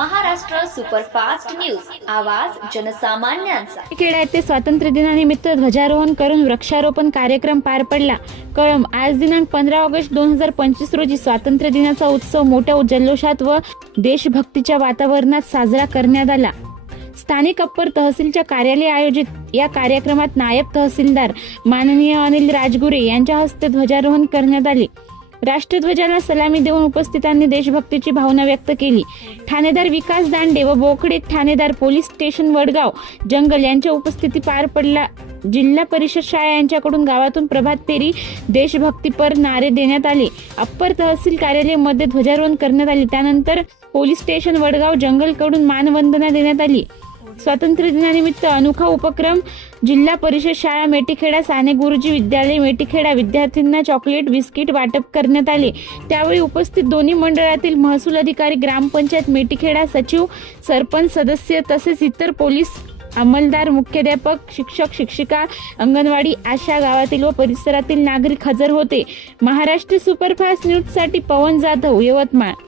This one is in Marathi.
Superfast news. आवाज जनसामान्यांचा. खेडा येथे स्वातंत्र्य दिनानिमित्त ध्वजारोहण करून वृक्षारोपण कार्यक्रम पार पडला. कळम आज दिनांक पंधरा ऑगस्ट दोन हजार पंचवीस रोजी स्वातंत्र्य दिनाचा उत्सव मोठ्या जल्लोषात व देशभक्तीच्या वातावरणात साजरा करण्यात आला. स्थानिक अप्पर तहसीलच्या कार्यालय आयोजित या कार्यक्रमात नायब तहसीलदार माननीय अनिल राजगुरे यांच्या हस्ते ध्वजारोहण करण्यात आले. राष्ट्रध्वजाला सलामी देऊन उपस्थितांनी देशभक्तीची भावना व्यक्त केली. ठाणेदार विकास दांडे व बोकडे ठाणेदार पोलीस स्टेशन वडगाव जंगल यांच्या उपस्थिती पार पडला. जिल्हा परिषद शाळा यांच्याकडून गावातून प्रभात फेरी देशभक्तीपर नारे देण्यात आले. अप्पर तहसील कार्यालयामध्ये ध्वजारोहण करण्यात आले. त्यानंतर पोलीस स्टेशन वडगाव जंगलकडून मानवंदना देण्यात आली. स्वातंत्र्य दिनानिमित्त अनोखा उपक्रम जिल्हा परिषद शाळा मेटीखेडा साने गुरुजी विद्यालय मेटीखेडा विद्यार्थ्यांना चॉकलेट बिस्किट वाटप करण्यात आले. त्यावेळी उपस्थित दोन्ही मंडळातील महसूल अधिकारी ग्रामपंचायत मेटीखेडा सचिव सरपंच सदस्य तसेच इतर पोलीस अंमलदार मुख्याध्यापक शिक्षक शिक्षिका अंगणवाडी आशा गावातील व परिसरातील नागरिक हजर होते. महाराष्ट्र सुपरफास्ट न्यूजसाठी पवन जाधव यवतमाळ.